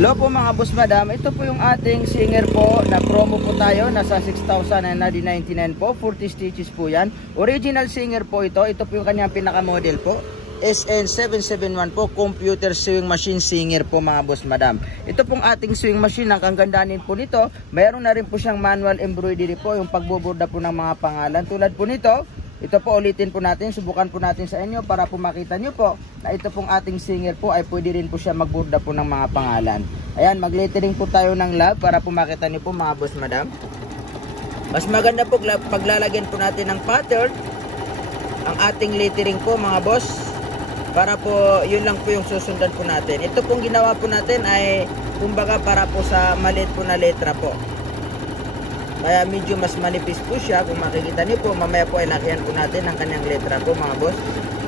Hello po mga boss madam, ito po yung ating Singer po na promo po tayo, nasa 6,999 po, 40 stitches po yan. Original Singer po ito po yung kanyang pinaka model po, SN771 po, computer sewing machine Singer po mga boss madam. Ito pong ating sewing machine, ang kagandahan po nito, mayroon na rin po siyang manual embroidery po, yung pagbuburda po ng mga pangalan. Tulad po nito, ito po ulitin po natin, subukan po natin sa inyo para po makita nyo po na ito pong ating Singer po ay pwede rin po siya magburda po ng mga pangalan. Ayan, mag-lettering po tayo ng love para po makita nyo po mga boss madam. Mas maganda po paglalagyan po natin ng pattern ang ating lettering po mga boss, para po yun lang po yung susundan po natin. Ito pong ginawa po natin ay kumbaga para po sa maliit po na letra po. Kaya medyo mas manipis po siya. Kung makikita niyo po, mamaya po ay lakihan po natin ang kanyang letra po mga boss.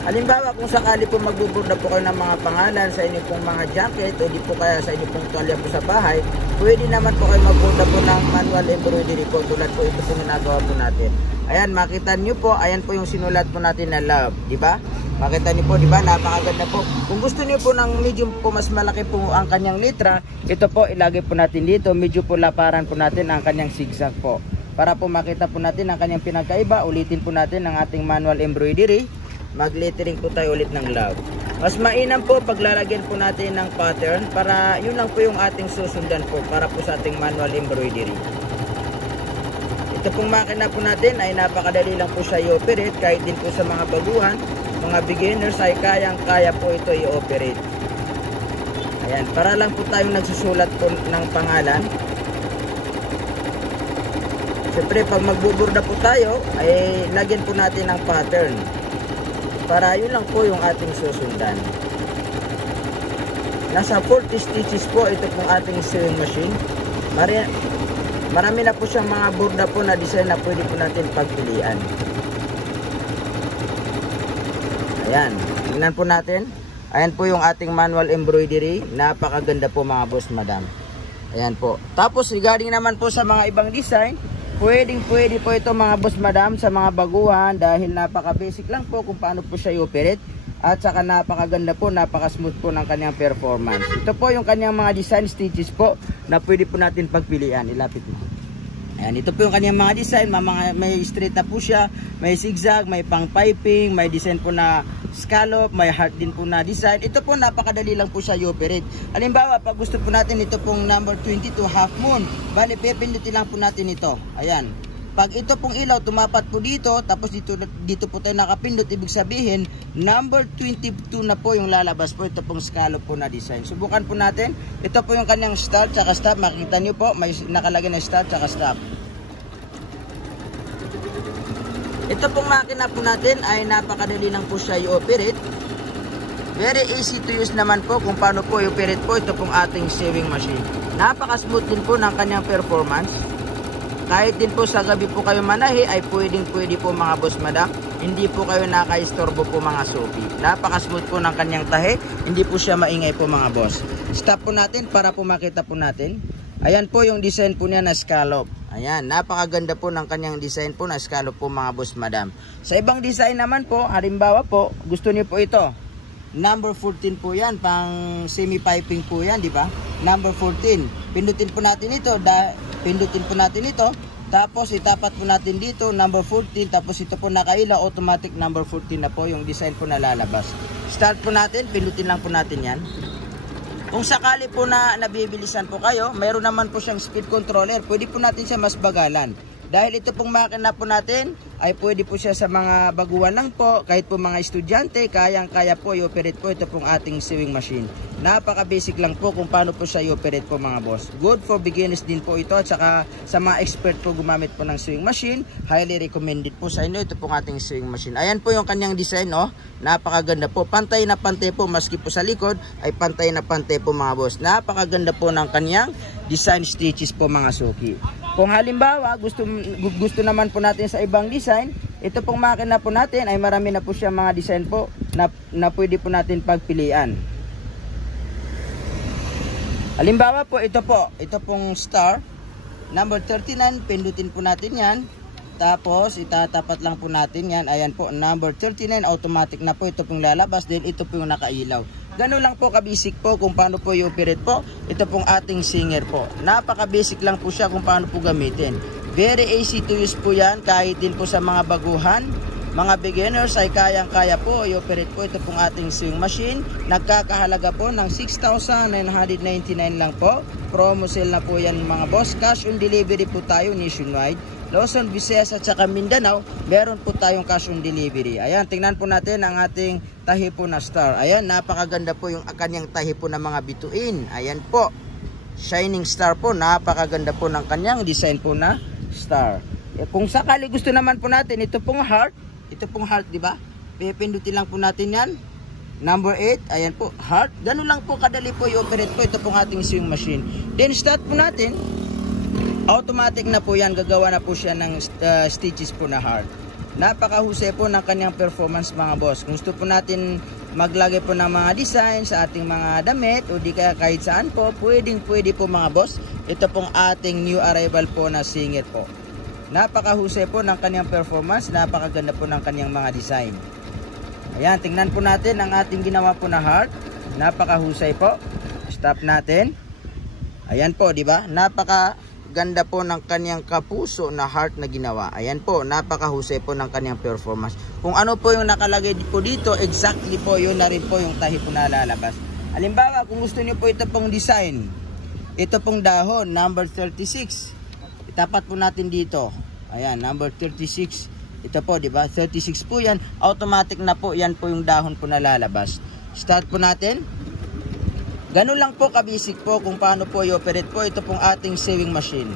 Halimbawa kung sakali po magbuburda po kayo ng mga pangalan sa inyo pong mga jacket o di po kaya sa inyo pong tuwalya po sa bahay, pwede naman po kayo magburda po ng manual embroidery po, tulad po ito po ginagawa po natin. Ayan, makita niyo po, ayan po yung sinulat po natin na love, di ba? Makita niyo po, di ba? Napakaganda po. Kung gusto niyo po ng medium po, mas malaki po ang kanyang letra, ito po ilagay po natin dito, medyo po laparan po natin ang kanyang zigzag po. Para po makita po natin ang kanyang pinagkaiba, ulitin po natin ang ating manual embroidery. Mag-lettering po tayo ulit ng love. Mas mainam po paglalagyan po natin ng pattern, para yun lang po yung ating susundan po para po sa ating manual embroidery. Ito pong makina po natin ay napakadali lang po siya i-operate, kahit din po sa mga baguhan, mga beginners ay kayang-kaya po ito i-operate. Ayan, para lang po tayong nagsusulat po ng pangalan. Siyempre pag magbuburda po tayo ay lagyan po natin ng pattern, para yun lang po yung ating susundan. Nasa 40 stitches po ito pong ating sewing machine. Marami na po siyang mga burda po na design na pwede po natin pagpilian. Ayan, tingnan po natin. Ayan po yung ating manual embroidery. Napakaganda po mga boss madam. Ayan po. Tapos regarding naman po sa mga ibang design, pwede po ito mga boss madam sa mga baguhan, dahil napaka basic lang po kung paano po siya i-operate, at saka napakaganda po, napaka smooth po ng kanyang performance. Ito po yung kanyang mga design stitches po na pwede po natin pagpilian. Ilapit mo. Ayan, ito po yung kanyang mga design. May straight na po siya, may zigzag, may pang piping, may design po na scallop, may heart din po na design. Ito po napakadali lang po siya i-operate. Halimbawa pag gusto po natin ito pong number 22 half moon, bali pipindutin lang po natin ito. Ayan, pag ito pong ilaw tumapat po dito, tapos dito po tayo nakapindot, ibig sabihin number 22 na po yung lalabas po. Ito pong scallop po na design. Subukan po natin. Ito po yung kanyang start tsaka stop. Makikita nyo po may nakalagay na start tsaka stop. Ito pong makina po natin ay napakadali lang po siya i-operate. Very easy to use naman po kung paano po i-operate po ito pong ating sewing machine. Napaka-smooth din po ng kanyang performance. Kahit din po sa gabi po kayo manahi ay pwede po mga boss madam. Hindi po kayo nakaistorbo po mga suki. Napaka-smooth po ng kanyang tahe. Hindi po siya maingay po mga boss. Stop po natin para po makita po natin. Ayan po yung design po niya na scallop. Ayan, napakaganda po ng kanyang design po na scallop po mga boss madam. Sa ibang design naman po, halimbawa po, gusto niyo po ito. Number 14 po yan, pang semi-piping po yan, di ba? Number 14. Pindutin po natin ito, tapos itapat po natin dito, number 14, tapos ito po nakailaw, automatic number 14 na po yung design po na lalabas. Start po natin, pindutin lang po natin yan. Kung sakali po na nabibilisan po kayo, mayroon naman po siyang speed controller. Pwede po natin siya mas bagalan. Dahil ito pong makina po natin ay pwede po siya sa mga baguhan lang po, kahit po mga estudyante, kayang-kaya po i-operate po ito pong ating sewing machine. Napaka-basic lang po kung paano po siya i-operate po mga boss. Good for beginners din po ito, at saka sa mga expert po gumamit po ng sewing machine, highly recommended po sa inyo ito pong ating sewing machine. Ayan po yung kanyang design, oh. Napakaganda po. Pantay na pantay po, maski po sa likod ay pantay na pantay po mga boss. Napakaganda po ng kanyang design stitches po mga suki. Kung halimbawa gusto naman po natin sa ibang design, ito pong makina po natin ay marami na po siya mga design po na pwede po natin pagpilian. Halimbawa po ito pong star number 39, pindutin po natin yan. Tapos itatapat lang po natin yan. Ayan po, number 39, automatic na po ito pong lalabas. Then ito po yung nakailaw. Ganun lang po kabisik po kung paano po i-operate po. Ito pong ating singer po. Napaka-basic lang po siya kung paano po gamitin. Very easy to use po yan kahit din po sa mga baguhan. Mga beginners ay kayang-kaya po i-operate po ito pong ating sewing machine. Nagkakahalaga po ng 6,999 lang po. Promo sale na po yan mga boss. Cash on delivery po tayo nationwide. Luzon, Visayas at saka Mindanao, meron po tayong cash on delivery. Ayan, tingnan po natin ang ating tahi po na star. Ayan, napakaganda po yung kanyang tahi po na mga bituin. Ayan po, shining star po. Napakaganda po ng kanyang design po na star. Kung sakali gusto naman po natin, ito pong heart, di ba? Pipindutin lang po natin yan. Number 8, ayan po, heart. Ganun lang po kadali po i-operate po ito pong ating sewing machine. Then start po natin. Automatic na po yan, gagawa na po siya ng stitches po na heart. Napakahusay po ng kanyang performance mga boss. Kung gusto po natin maglagay po ng mga design sa ating mga damit o di kaya kahit saan po, pwede po mga boss. Ito pong ating new arrival po na singer po. Napakahusay po ng kanyang performance, napakaganda po ng kanyang mga design. Ayan, tingnan po natin ang ating ginawa po na heart. Napakahusay po. Stop natin. Ayan po, di ba? Napakaganda po ng kanyang kapuso na heart na ginawa. Ayan po, napakahusay po ng kanyang performance. Kung ano po yung nakalagay po dito, exactly po yun na rin po yung tahi po na lalabas. Halimbawa, kung gusto niyo po ito pong design, ito pong dahon, number 36. Itapat po natin dito. Ayan, number 36. Ito po, di ba? 36 po yan. Automatic na po, yan po yung dahon po na lalabas. Start po natin. Ganun lang po kabisik po kung paano po i-operate po ito pong ating sewing machine.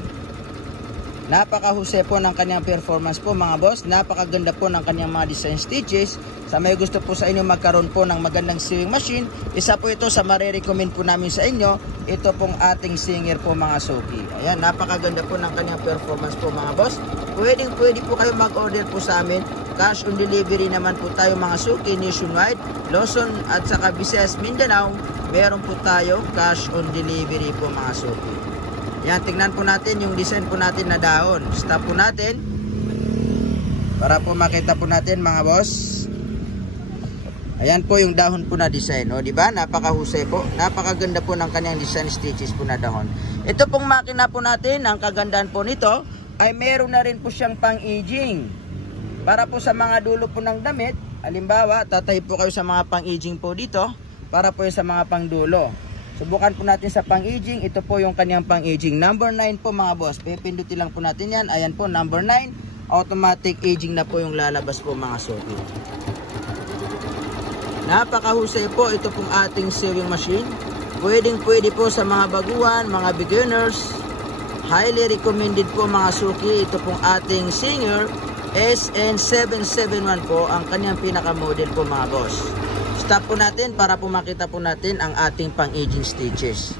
Napakahusay po ng kanyang performance po mga boss. Napakaganda po ng kanyang mga design stitches. Sa may gusto po sa inyo magkaroon po ng magandang sewing machine, isa po ito sa marirecommend po namin sa inyo. Ito pong ating singer po mga suki. Ayan, napakaganda po ng kanyang performance po mga boss. Pwede po kayo mag-order po sa amin. Cash on delivery naman po tayo mga suki nationwide. Luzon at saka Visayas, Mindanao, meron po tayo cash on delivery po mga suki. Yan, tingnan po natin yung design po natin na dahon. Stop po natin para po makita po natin mga boss. Ayan po yung dahon po na design, o di ba? Napakahusay po. Napakaganda po ng kanyang design stitches po na dahon. Ito pong makina po natin, ang kagandahan po nito ay meron na rin po siyang pang-aging. Para po sa mga dulo po ng damit, halimbawa, tatay po kayo sa mga pang-aging po dito, para po sa mga pang-dulo. Subukan po natin sa pang-aging. Ito po yung kanyang pang-aging. Number 9 po mga boss. Pipindutin lang po natin yan. Ayan po, number 9. Automatic aging na po yung lalabas po mga suki. Napakahusay po ito pong ating sewing machine. Pwede po sa mga baguhan, mga beginners. Highly recommended po mga suki. Ito pong ating Singer SN771 po ang kanyang pinaka-model po mga boss. Stop po natin para po makita po natin ang ating pang-aging stitches.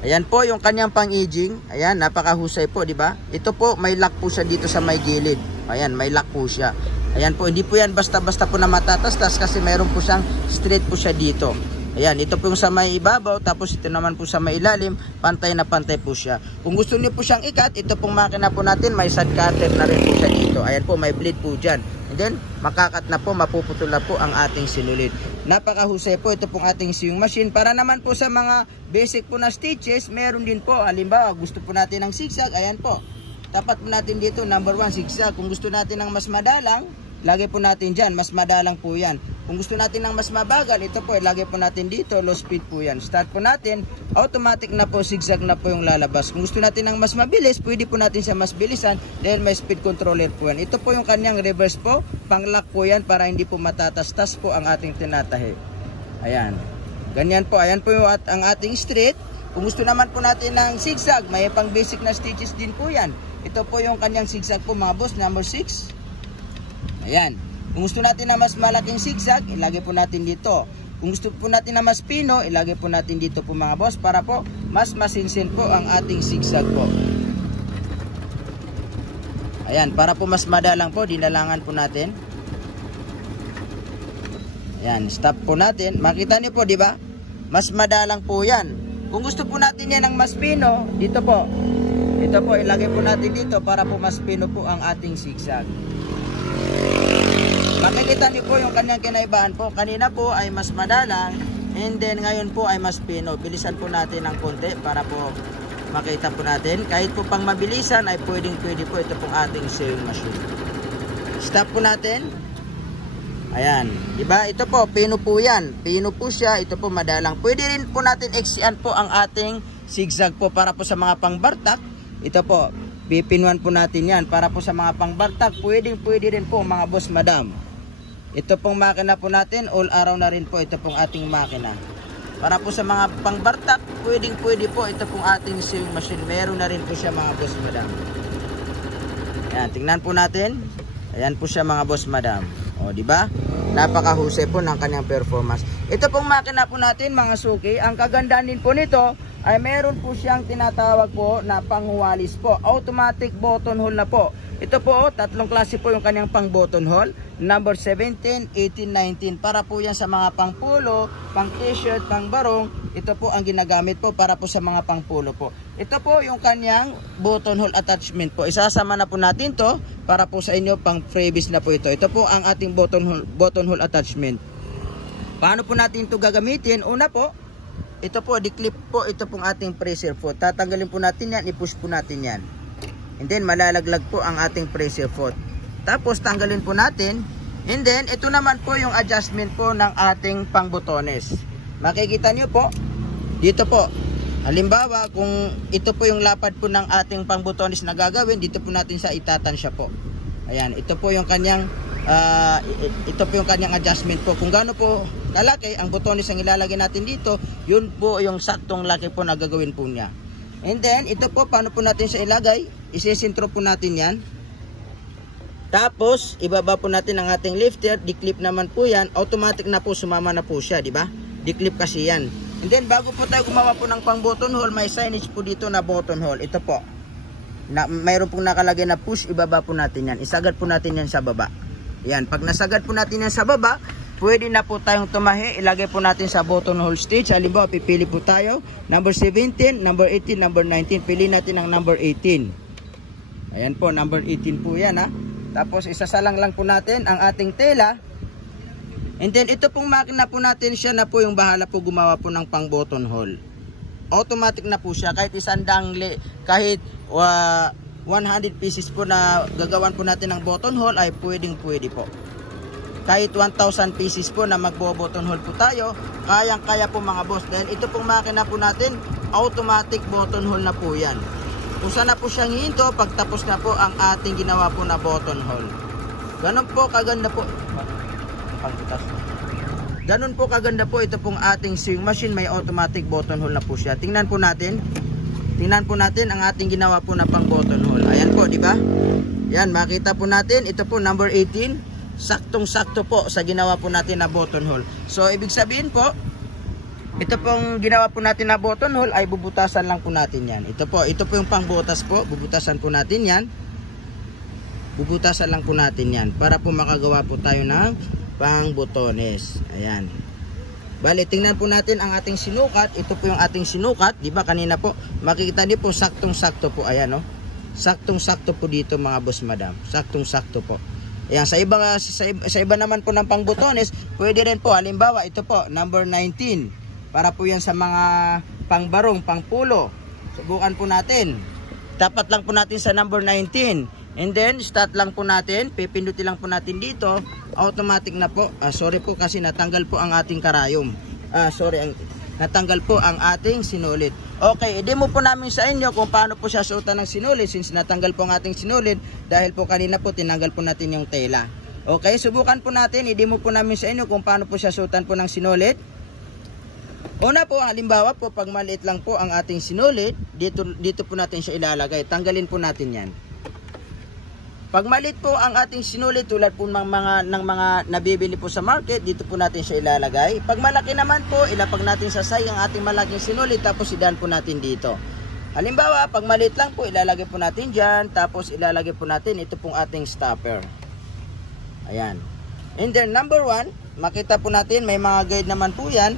Ayan po yung kanyang pang-aging. Ayan, napakahusay po, di ba? Ito po, may lock po siya dito sa may gilid. Ayan, may lock po siya. Ayan po, hindi po yan basta-basta po na matatastas kasi mayroon po siyang straight po siya dito. Ayan, ito po yung sa may ibabaw, tapos ito naman po sa may ilalim, pantay na pantay po siya. Kung gusto niyo po siyang ikat, ito pong makina po natin, may sand cutter na rin po siya dito. Ayan po, may blade po dyan. And then, makakat na po, mapuputol na po ang ating sinulid. Napakahusay po ito pong ating sewing machine. Para naman po sa mga basic po na stitches, meron din po. Halimbawa, gusto po natin ng zigzag, ayan po. Tapat po natin dito, number 1, zigzag. Kung gusto natin ng mas madalang, lagay po natin dyan, mas madalang po yan. Kung gusto natin ng mas mabagal, ito po, ilagay po natin dito, low speed po yan. Start po natin, automatic na po, zigzag na po yung lalabas. Kung gusto natin ng mas mabilis, pwede po natin siya mas bilisan dahil may speed controller po yan. Ito po yung kanyang reverse po, pang-lock po yan para hindi po matatastas po ang ating tinatahi. Ayan, ganyan po, ayan po yung ang ating straight. Kung gusto naman po natin ng zigzag, may pang basic na stitches din po yan. Ito po yung kanyang zigzag po mga boss, number 6. Ayan. Kung gusto natin na mas malaking zigzag, ilagay po natin dito. Kung gusto po natin na mas pino, ilagay po natin dito po mga boss para po mas masinsin po ang ating zigzag po. Ayan, para po mas madalang po, dinalangan po natin. Ayan, stop po natin. Makita niyo po, di ba? Mas madalang po yan. Kung gusto po natin yan ng mas pino, dito po. Ito po, ilagay po natin dito para po mas pino po ang ating zigzag. Makikita niyo po yung kanyang kinaibahan po. Kanina po ay mas madalang. And then ngayon po ay mas pino. Bilisan po natin ng konti para po makita po natin. Kahit po pang mabilisan ay pwede po ito pong ating sewing machine. Stop po natin. Ayan, diba? Ito po, pino po yan. Pino po siya, ito po madalang. Pwede rin po natin eksian po ang ating zigzag po para po sa mga pangbartak. Ito po, pipinuan po natin yan. Para po sa mga pangbartak, pwede rin po mga boss madam. Ito pong makina po natin, all araw na rin po ito pong ating makina. Para po sa mga pangbartak, pwede po ito pong ating sewing machine. Meron na rin po siya mga boss madam. Ayan, tingnan po natin. Ayan po siya mga boss madam. O, di ba? Napakahusay po ng kanyang performance. Ito pong makina po natin mga suki, ang kagandahan din po nito ay meron po siyang tinatawag po na panghuwalis po. Automatic button hole na po. Ito po, tatlong klase po yung kanyang pang button hole. Number 17, 18, 19. Para po yan sa mga pang pulo, pang t-shirt, pang barong. Ito po ang ginagamit po para po sa mga pang pulo po. Ito po yung kanyang button hole attachment po. Isasama na po natin to para po sa inyo pang freebies na po ito. Ito po ang ating button hole attachment. Paano po natin ito gagamitin? Una po, ito po, di-clip po ito pong ating pressure foot. Tatanggalin po natin yan, i-push po natin yan. And then malalaglag po ang ating pressure foot. Tapos tanggalin po natin. And then ito naman po yung adjustment po ng ating pangbutones. Makikita nyo po, dito po. Halimbawa, kung ito po yung lapad po ng ating pangbutones na gagawin, dito po natin sa itatansya po. Ayan, ito po yung kanyang adjustment po. Kung gaano po kalaki ang butones ang ilalagay natin dito, yun po yung saktong laki po na gagawin po niya. And then, ito po, paano po natin siya ilagay? Isisintro po natin yan. Tapos, ibaba po natin ang ating lifter. Di-clip naman po yan. Automatic na po, sumama na po siya, di ba? Di-clip kasi yan. And then, bago po tayo gumawa po ng pang button hole, may signage po dito na button hole. Ito po. Mayroon pong nakalagay na push, ibaba po natin yan. Isagad po natin yan sa baba. Yan, pag nasagad po natin yan sa baba, pwede na po tayong tumahi. Ilagay po natin sa button hole stage. Halimbawa, pipili po tayo. Number 17, number 18, number 19. Pili natin ang number 18. Ayan po, number 18 po yan ha. Tapos isasalang lang po natin ang ating tela. And then ito pong makina po natin, siya na po yung bahala po gumawa po ng pang button hole. Automatic na po siya. Kahit 100 pieces po na gagawan po natin ng button hole ay pwede po. Kahit 1,000 pieces po na magbo-button hole po tayo, kayang-kaya po mga boss. Dahil ito pong makina po natin, automatic button hole na po yan. Kung saan na po siyang hinto, pagtapos na po ang ating ginawa po na button hole. Ganun po kaganda po. Ganun po kaganda po ito pong ating sewing machine. May automatic button hole na po siya. Tingnan po natin. Tingnan po natin ang ating ginawa po na pang button hole. Ayan po, di ba? Yan, makita po natin. Ito po number 18. Saktong-sakto po sa ginawa po natin na button hole. So, ibig sabihin po, ito pong ginawa po natin na button hole ay bubutasan lang po natin yan. Ito po yung pangbutas po. Bubutasan po natin yan. Bubutasan lang po natin yan para po makagawa po tayo ng pangbutones. Ayan. Bali, tingnan po natin ang ating sinukat. Ito po yung ating sinukat. Diba kanina po, makikita niyo po saktong-sakto po. Ayan, no? Saktong-sakto po dito mga boss madam. Saktong-sakto po. Ayan, sa iba naman po ng pangbutones, pwede rin po. Halimbawa, ito po, number 19. Para po yan sa mga pangbarong, pangpulo. Subukan po natin. Tapat lang po natin sa number 19. And then, start lang po natin. Pipindutin lang po natin dito. Automatic na po. Sorry po kasi natanggal po ang ating karayom. Natanggal po ang ating sinulit. Okay, i-demo po namin sa inyo kung paano po siya suotan ng sinulit. Since natanggal po ang ating sinulit, dahil po kanina po tinanggal po natin yung tela. Okay, subukan po natin. I-demo po namin sa inyo kung paano po siya suotan po ng sinulit. Una po, halimbawa po, pag maliit lang po ang ating sinulit, dito po natin siya ilalagay. Tanggalin po natin yan. Pag maliit po ang ating sinulit, tulad po ng mga nabibili po sa market, dito po natin siya ilalagay. Pag malaki naman po, ilapag natin sa side ang ating malaking sinulit, tapos idaan po natin dito. Halimbawa, pag maliit lang po, ilalagay po natin dyan, tapos ilalagay po natin ito pong ating stopper. Ayan. And then, number 1, makita po natin, may mga guide naman po yan.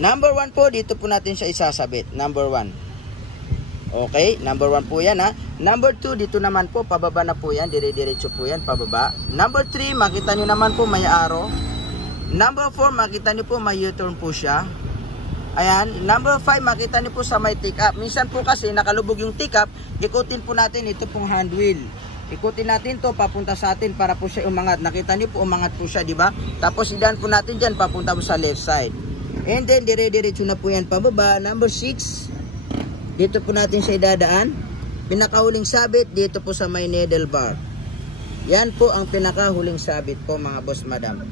Number 1 po, dito po natin siya isasabit. Number 1. Okay, number 1 po yan ha. Number 2, dito naman po, pababa na po yan. Dire-diretso po yan, pababa. Number 3, makita nyo naman po may arrow. Number 4, makita niyo po may U-turn po siya. Ayan, number 5, makita niyo po sa may take up. Minsan po kasi nakalubog yung take up, ikutin po natin ito pong hand wheel. Ikutin natin to papunta sa atin para po siya umangat. Nakita niyo po umangat po siya, di ba? Tapos idaan po natin diyan papunta po sa left side. And then dire-diretso na po yan pababa. Number 6, dito po natin siya idadaan. Pinakahuling sabit dito po sa may needle bar. Yan po ang pinakahuling sabit po mga boss madam.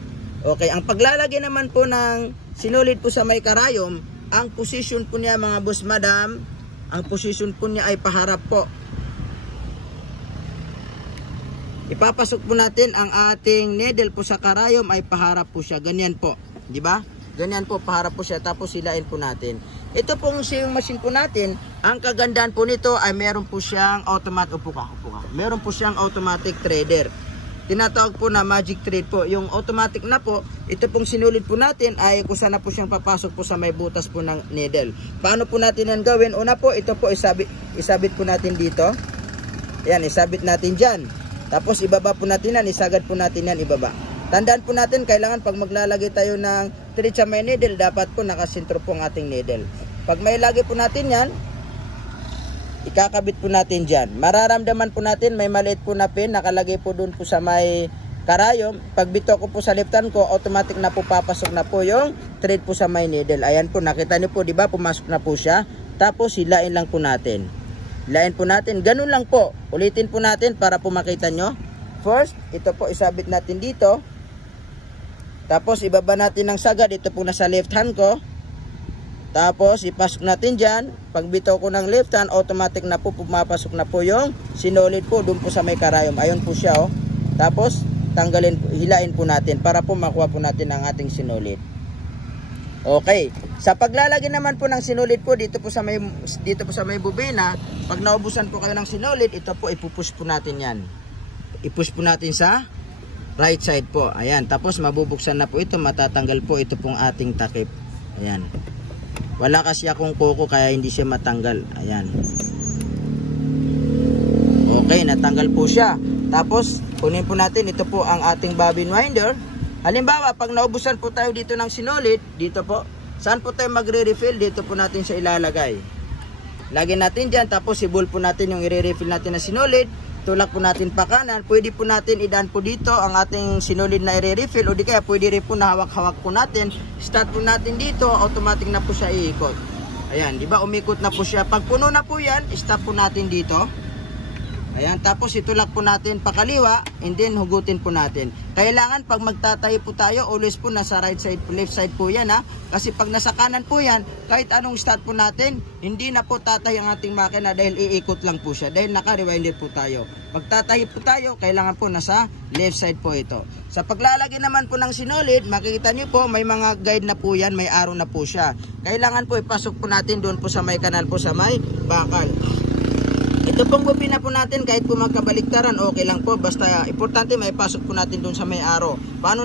Okay, ang paglalagay naman po ng sinulid po sa may karayom, ang position po niya mga boss madam, ang position po niya ay paharap po. Ipapasok po natin ang ating needle po sa karayom ay paharap po siya. Ganyan po, di ba? Ganyan po, paharap po siya. Tapos hilain po natin. Ito pong sewing machine po natin, ang kagandahan po nito ay meron po siyang automatic, upo ka. Meron po siyang automatic threader. Tinatawag po na magic thread po. Yung automatic na po, ito pong sinulid po natin ay kung saan na po siyang papasok po sa may butas po ng needle. Paano po natin yan gawin? Una po, ito po isabit po natin dito. Yan, isabit natin dyan. Tapos ibaba po natin yan, isagad po natin yan, ibaba. Tandaan po natin, kailangan pag maglalagay tayo ng thread sa may needle, dapat po nakasentro po ang ating needle. Pag may lagay po natin yan, ikakabit po natin dyan. Mararamdaman po natin may maliit po na pin nakalagay po dun po sa may karayom. Pag bito ko po sa left hand ko, automatic na po papasok na po yung thread po sa may needle. Ayan po, nakita niyo po, di ba? Pumasok na po siya. Tapos hilain lang po natin. Hilain po natin. Ganun lang po. Ulitin po natin para po makita nyo. First, ito po isabit natin dito. Tapos ibaba natin ng sagad. Ito po nasa left hand ko. Tapos ipasok natin dyan. Pag bitaw ko ng left hand, automatic na po pumapasok na po yung sinulid po doon po sa may karayom. Ayun po siya oh. Tapos tanggalin, hilain po natin para po makuha po natin ang ating sinulid. Okay. Sa paglalagay naman po ng sinulid po dito po sa may bubina, pag naubusan po kayo ng sinulid, ito po ipupush po natin yan. Ipush po natin sa right side po. Ayan. Tapos mabubuksan na po ito, matatanggal po ito pong ating takip. Ayan. Wala kasi akong kuko kaya hindi siya matanggal. Ayan. Okay, natanggal po siya. Tapos, kunin po natin. Ito po ang ating bobbin winder. Halimbawa, pag naubusan po tayo dito ng sinulid, dito po. Saan po tayo magre-refill? Dito po natin siya ilalagay. Lagyan natin dyan. Tapos, ibul po natin yung i-refill natin na sinulid. Tulak po natin pa kanan. Pwede po natin idaan po dito ang ating sinulid na i-refill. O di kaya pwede rin po na hawak-hawak po natin. Start po natin dito. Automatic na po siya iikot. Ayan, di ba? Umikot na po siya. Pag puno na po yan, stop po natin dito. Ayan, tapos itulak po natin pakaliwa and then hugutin po natin. Kailangan pag magtatahi po tayo, always po nasa right side, left side po yan ha. Kasi pag nasa kanan po yan, kahit anong start po natin, hindi na po tatahi ang ating makina dahil iikot lang po siya. Dahil naka-rewinder po tayo. Pag tatahi po tayo, kailangan po nasa left side po ito. Sa paglalagay naman po ng sinulid, makikita nyo po may mga guide na po yan, may arrow na po siya. Kailangan po ipasok po natin doon po sa may kanal po sa may bakal. Ito pong bobina po natin kahit po magkabaliktaran okay lang po, basta importante may pasok po natin doon sa may arrow. Paano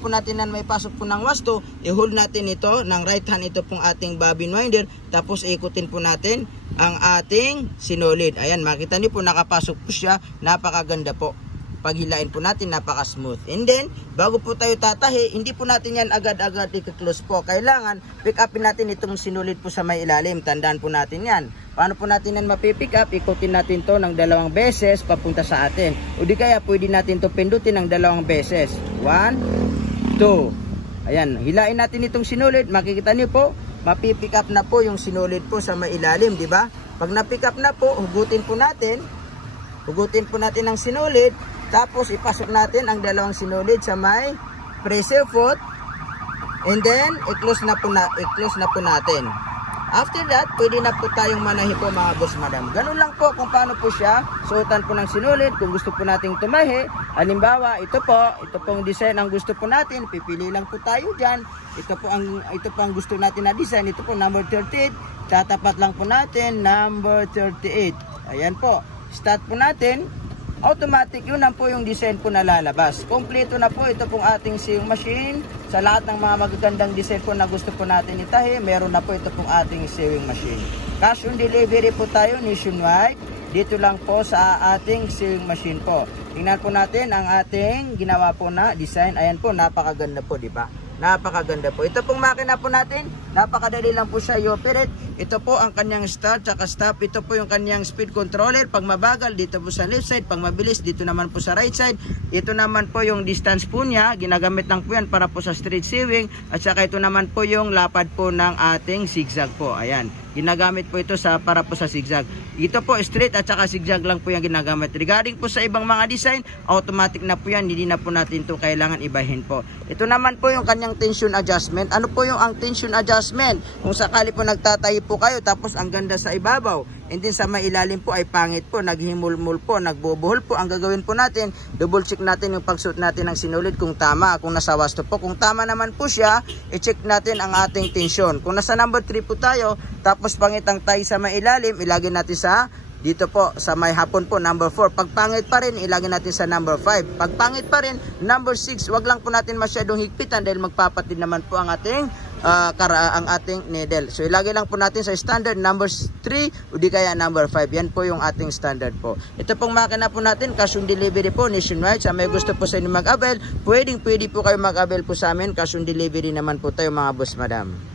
po natin may pasok po ng wasto? I-hold natin ito ng right hand, ito pong ating bobbin winder, tapos ikutin po natin ang ating sinulid. Ayan, makita niyo po nakapasok po siya, napakaganda po. Pag hilain po natin, napaka-smooth. And then, bago po tayo tatahi, hindi po natin yan agad-agad i-close po. Kailangan, pick upin natin itong sinulid po sa may ilalim. Tandaan po natin yan. Paano po natin yan mapipick up? Ikutin natin to ng 2 beses papunta sa atin. O di kaya, pwede natin to pindutin ng 2 beses. 1, 2. Ayan, hilain natin itong sinulid. Makikita niyo po, mapipick up na po yung sinulid po sa may ilalim, di ba? Pag na-pick up na po, hugutin po natin. Hugutin po natin ang sinulid. Tapos ipasok natin ang 2 sinulid sa may pressure foot. And then i-close na po natin. After that, pwede na po tayong manahi po mga boss madam. Ganun lang po kung paano po siya suotan po ng sinulid kung gusto po nating tumahi. Halimbawa, ito pong design ang gusto po natin, pipili lang po tayo diyan. Ito po ang gusto natin na design. Ito po number 38. Tatapat lang po natin number 38. Ayan po. Start po natin. Automatic, yun lang po yung design po na lalabas. Kompleto na po ito pong ating sewing machine. Sa lahat ng mga magagandang design po na gusto po natin itahi, meron na po ito pong ating sewing machine. Cash on delivery po tayo nationwide. dito lang po sa ating sewing machine po. Tingnan po natin ang ating ginawa po na design. Ayan po, napakaganda po, di ba? Napakaganda po. Ito pong makina po natin, napakadali lang po siya i-operate. Ito po ang kanyang start at stop. Ito po yung kanyang speed controller. Pag mabagal, dito po sa left side. Pag mabilis, dito naman po sa right side. Ito naman po yung distance po niya. Ginagamit lang po yan para po sa street sewing. At saka ito naman po yung lapad po ng ating zigzag po. Ayan. Ginagamit po ito para po sa zigzag. Ito po straight at saka zigzag lang po yung ginagamit. Regarding po sa ibang mga design, automatic na po yan. Hindi na po natin ito kailangan ibahin po. Ito naman po yung kanyang tension adjustment. Ano po yung ang tension adjustment? Kung sakali po nagtatahi po kayo tapos ang ganda sa ibabaw, and then sa mailalim po ay pangit po, naghimulmul po, nagbubuhol po, ang gagawin po natin, double check natin yung pagsuot natin ng sinulid kung tama, kung nasa wasto po. Kung tama naman po siya, i-check natin ang ating tension. Kung nasa number 3 po tayo, tapos pangit ang tayo sa mailalim, ilagay natin sa dito po sa may hapon po number 4. Pag pangit pa rin, ilagay natin sa number 5. Pag pangit pa rin, number 6. Wag lang po natin masyadong higpitan dahil magpapatid naman po ang ating needle. So ilagay lang po natin sa standard number 3 o di kaya number 5. Yan po yung ating standard po. Ito pong makina po natin, cash on delivery po nationwide. Sa may gusto po sa inyo mag-avail, pwede po kayo mag-avail po sa amin. Cash on delivery naman po tayo mga boss madam.